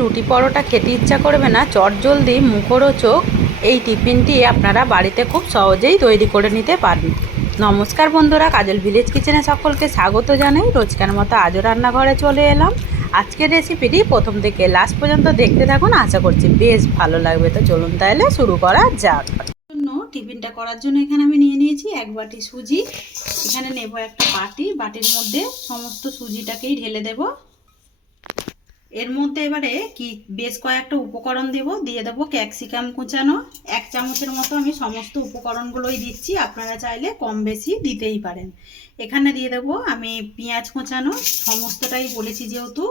রুটি পরোটা খেতে ইচ্ছা করবে না চটজলদি মুখরোচক এই টিফিনটি আপনারা বাড়িতে খুব সহজেই তৈরি করে নিতে পারেন নমস্কার বন্ধুরা, কাজল ভিলেজ কিচেনে সকলকে স্বাগত জানাই। রোজকার মতো আজও রান্নাঘরে চলে এলাম। আজকের রেসিপিটি প্রথম থেকে লাস্ট পর্যন্ত দেখতে থাকুন, আশা করছি বেশ ভালো লাগবে। তো চলুন তাহলে শুরু করা যাক। জন্য টিফিনটা করার জন্য এখানে আমি নিয়ে নিয়েছি এক বাটি সুজি। এখানে নেব একটা বাটি। বাটির মধ্যে সমস্ত সুজিটাকেই ঢেলে দেব। এর মধ্যে এবারে কি বেশ কয়েকটা উপকরণ দেব, দিয়ে দেবো ক্যাপসিকাম কুচানো। এক চামচের মতো আমি সমস্ত উপকরণগুলোই দিচ্ছি, আপনারা চাইলে কম বেশি দিতেই পারেন। এখানে দিয়ে দেবো আমি পেঁয়াজ কুচানো, সমস্তটাই বলেছি যেহেতু,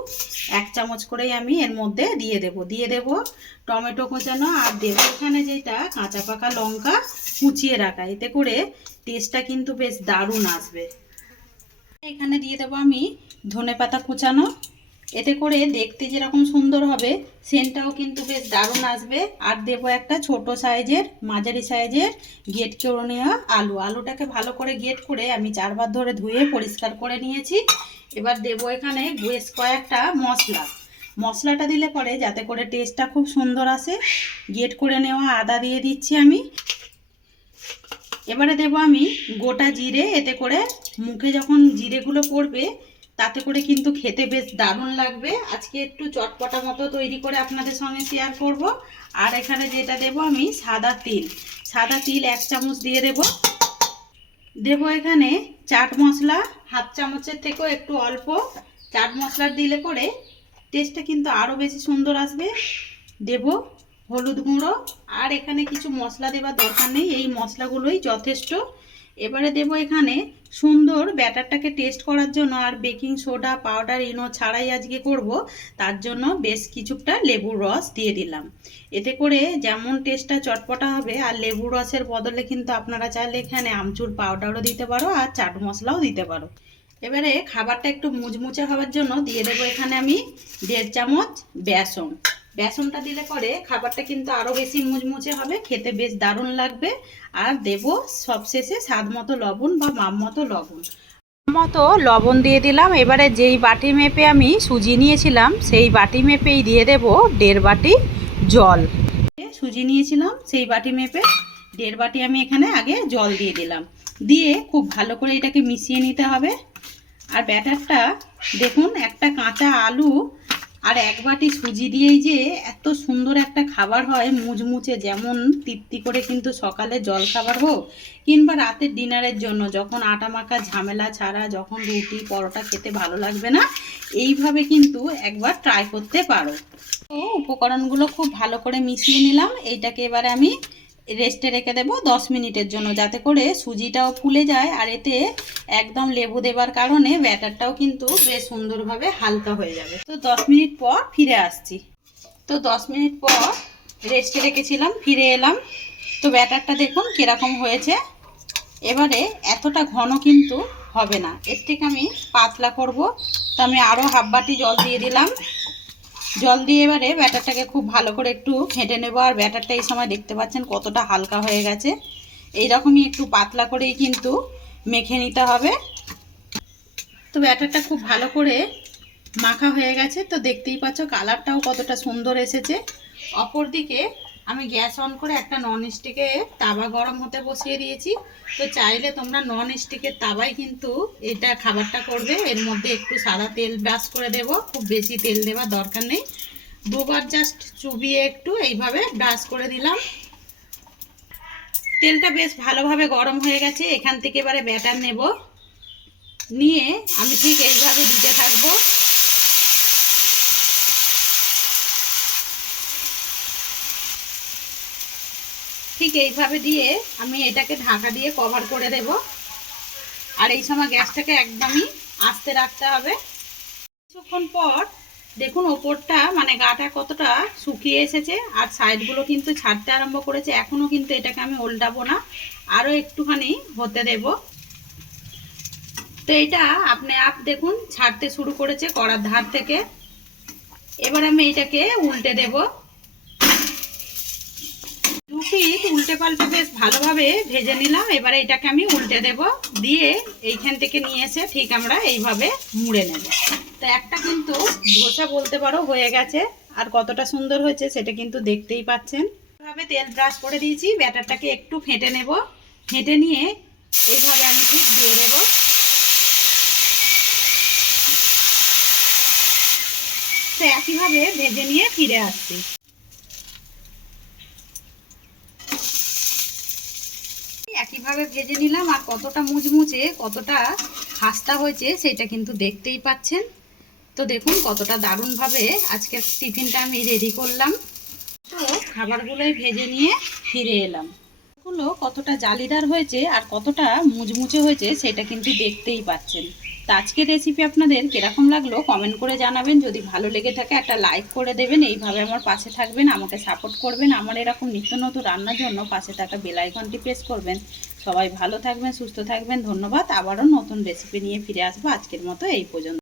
এক চামচ করেই আমি এর মধ্যে দিয়ে দেব। দিয়ে দেব টমেটো কুচানো, আর দেবো এখানে যেটা কাঁচা পাকা লঙ্কা কুচিয়ে রাখা, এতে করে টেস্টটা কিন্তু বেশ দারুণ আসবে। এখানে দিয়ে দেবো আমি ধনে পাতা কুচানো এতে করে দেখতে যেরকম সুন্দর হবে সেন্টটাও কিন্তু বেশ দারুণ আসবে। আর দেবো একটা ছোট সাইজের, মাঝারি সাইজের গেট করে নেওয়া আলু। আলুটাকে ভালো করে গেট করে আমি চারবার ধরে ধুয়ে পরিষ্কার করে নিয়েছি। এবার দেবো এখানে বেশ কয়েকটা মশলা। মশলাটা দিলে পরে যাতে করে টেস্টটা খুব সুন্দর আসে গেট করে নেওয়া আদা দিয়ে দিচ্ছি আমি। এবারে দেবো আমি গোটা জিরে, এতে করে মুখে যখন জিরেগুলো পড়বে তাতে করে কিন্তু খেতে বেশ দারুণ লাগবে। আজকে একটু চটপটা মতো তৈরি করে আপনাদের সঙ্গে শেয়ার করব। আর এখানে যেটা দেব আমি সাদা তিল। সাদা তিল এক চামচ দিয়ে দেব। দেব এখানে চাট মশলা হাফ চামচের থেকেও একটু অল্প। চাট মশলা দিলে পরে টেস্টটা কিন্তু আরও বেশি সুন্দর আসবে। দেব হলুদ গুঁড়ো। আর এখানে কিছু মশলা দেওয়ার দরকার নেই। এই মশলাগুলোই যথেষ্ট। এবারে দেব এখানে সুন্দর ব্যাটারটাকে টেস্ট করার জন্য আর বেকিং সোডা পাউডার ইনো ছাড়াই আজকে করব। তার জন্য বেশ কিছুটা লেবুর রস দিয়ে দিলাম। এতে করে যেমন টেস্টটা চটপটা হবে, আর লেবুর রসের বদলে কিন্তু আপনারা চাইলে এখানে আমচুর পাউডারও দিতে পারো, আর চাট মশলাও দিতে পারো। এবারে খাবারটা একটু মুচমুচে হওয়ার জন্য দিয়ে দেবো এখানে আমি দেড় চামচ বেসন। বেসনটা দিলে পরে খাবারটা কিন্তু আরও বেশি মুচমুচে হবে, খেতে বেশ দারুণ লাগবে। আর দেব সবশেষে স্বাদ মতো লবণ বা মাম মতো লবণ। মতো লবণ দিয়ে দিলাম, এবারে যেই বাটি মেপে আমি সুজি নিয়েছিলাম, সেই বাটি মেপেই দিয়ে দেব দেড় বাটি জল। সুজি নিয়েছিলাম, সেই বাটি মেপে দেড় বাটি আমি এখানে আগে জল দিয়ে দিলাম। দিয়ে খুব ভালো করে এটাকে মিশিয়ে নিতে হবে। আর ব্যাটারটা দেখুন, একটা কাঁচা আলু আর এক বাটি সুজি দিয়েই যে এত সুন্দর একটা খাবার হয় মুচমুচে যেমন তৃপ্তি করে কিন্তু সকালে জল খাবার হোক কিংবা রাতের ডিনারের জন্য, যখন আটা মাখা ঝামেলা ছাড়া, যখন রুটি পরোটা খেতে ভালো লাগবে না, এইভাবে কিন্তু একবার ট্রাই করতে পারো। তো উপকরণগুলো খুব ভালো করে মিশিয়ে নিলাম, এইটাকে এবারে আমি রেস্টে রেখে দেবো দশ মিনিটের জন্য, যাতে করে সুজিটাও ফুলে যায় আর এতে একদম লেবু দেবার কারণে ব্যাটারটাও কিন্তু বেশ সুন্দরভাবে হালকা হয়ে যাবে। তো দশ মিনিট পর ফিরে আসছি। তো দশ মিনিট পর রেস্টে রেখেছিলাম, ফিরে এলাম। তো ব্যাটারটা দেখুন কীরকম হয়েছে। এবারে এতটা ঘন কিন্তু হবে না। এর থেকে আমি পাতলা করব। তো আমি আরও হাফ বাটি জল দিয়ে দিলাম। জল দিয়ে এবারে ব্যাটারটাকে খুব ভালো করে একটু ঘেঁটে নেব। আর ব্যাটারটা এই সময় দেখতে পাচ্ছেন কতটা হালকা হয়ে গেছে। এইরকমই একটু পাতলা করেই কিন্তু মেখে নিতে হবে। তো ব্যাটারটা খুব ভালো করে মাখা হয়ে গেছে। তো দেখতেই পাচ্ছ কালারটাও কতটা সুন্দর এসেছে। অপর দিকে আমি গ্যাস অন করে একটা নন স্টিকে তাওয়া গরম হতে বসিয়ে দিয়েছি। তো চাইলে তোমরা নন স্টিকের তাওয়াই কিন্তু এটা খাবারটা করবে। এর মধ্যে একটু সাদা তেল ব্রাশ করে দেব। খুব বেশি তেল দেওয়ার দরকার নেই। দুবার জাস্ট চুবিয়ে একটু এইভাবে ব্রাশ করে দিলাম। তেলটা বেশ ভালোভাবে গরম হয়ে গেছে। এখান থেকে এবারে ব্যাটার নেব। নিয়ে আমি ঠিক এইভাবে দিতে থাকব। ঠিক এইভাবে দিয়ে আমি এটাকে ঢাকা দিয়ে কভার করে দেব। আর এই সময় গ্যাসটাকে একদমই আস্তে রাখতে হবে। কিছুক্ষণ পর দেখুন ওপরটা মানে গাটা কতটা শুকিয়ে এসেছে আর সাইডগুলো কিন্তু ছাড়তে আরম্ভ করেছে। এখনও কিন্তু এটাকে আমি উল্টাবো না আরও একটুখানি হতে দেব। তো এটা আপনি আপ দেখুন, ছাড়তে শুরু করেছে কড়ার ধার থেকে। এবার আমি এটাকে উল্টে দেবো। পিঠ উল্টে পাল্টে বেশ ভালোভাবে ভেজে নিলাম। এবারে এটাকে আমি উল্টে দেব। দিয়ে এইখান থেকে নিয়ে এসে ঠিক আমরা এইভাবে মুড়ে নেব। তো একটা কিন্তু ধোসা বলতে পারো হয়ে গেছে। আর কতটা সুন্দর হয়েছে সেটা কিন্তু দেখতেই পাচ্ছেন। এভাবে তেল ব্রাশ করে দিয়েছি। ব্যাটারটাকে একটু ফেটে নেব। ফেটে নিয়ে এইভাবে আমি ঠিক দিয়ে দেবো। তো একইভাবে ভেজে নিয়ে ফিরে আসছি। একইভাবে ভেজে নিলাম আর কতটা মুচমুচে, কতটা খাস্তা হয়েছে সেটা কিন্তু দেখতেই পাচ্ছেন। তো দেখুন কতটা দারুণভাবে আজকের টিফিনটা আমি রেডি করলাম। তো খাবারগুলোই ভেজে নিয়ে ফিরে এলাম। গুলো কতটা জালিদার হয়েছে আর কতটা মুচমুচে হয়েছে সেটা কিন্তু দেখতেই পাচ্ছেন। তো আজকের রেসিপি আপনাদের কীরকম লাগল কমেন্ট করে জানাবেন। যদি ভালো লেগে থাকে একটা লাইক করে দেবেন। এইভাবে আমার পাশে থাকবেন, আমাকে সাপোর্ট করবেন। আমার এরকম নিত্য নতুন রান্নার জন্য পাশে থাকা বেলাইকনটি প্রেস করবেন। সবাই ভালো থাকবেন, সুস্থ থাকবেন। ধন্যবাদ। আবারও নতুন রেসিপি নিয়ে ফিরে আসব। আজকের মতো এই পর্যন্ত।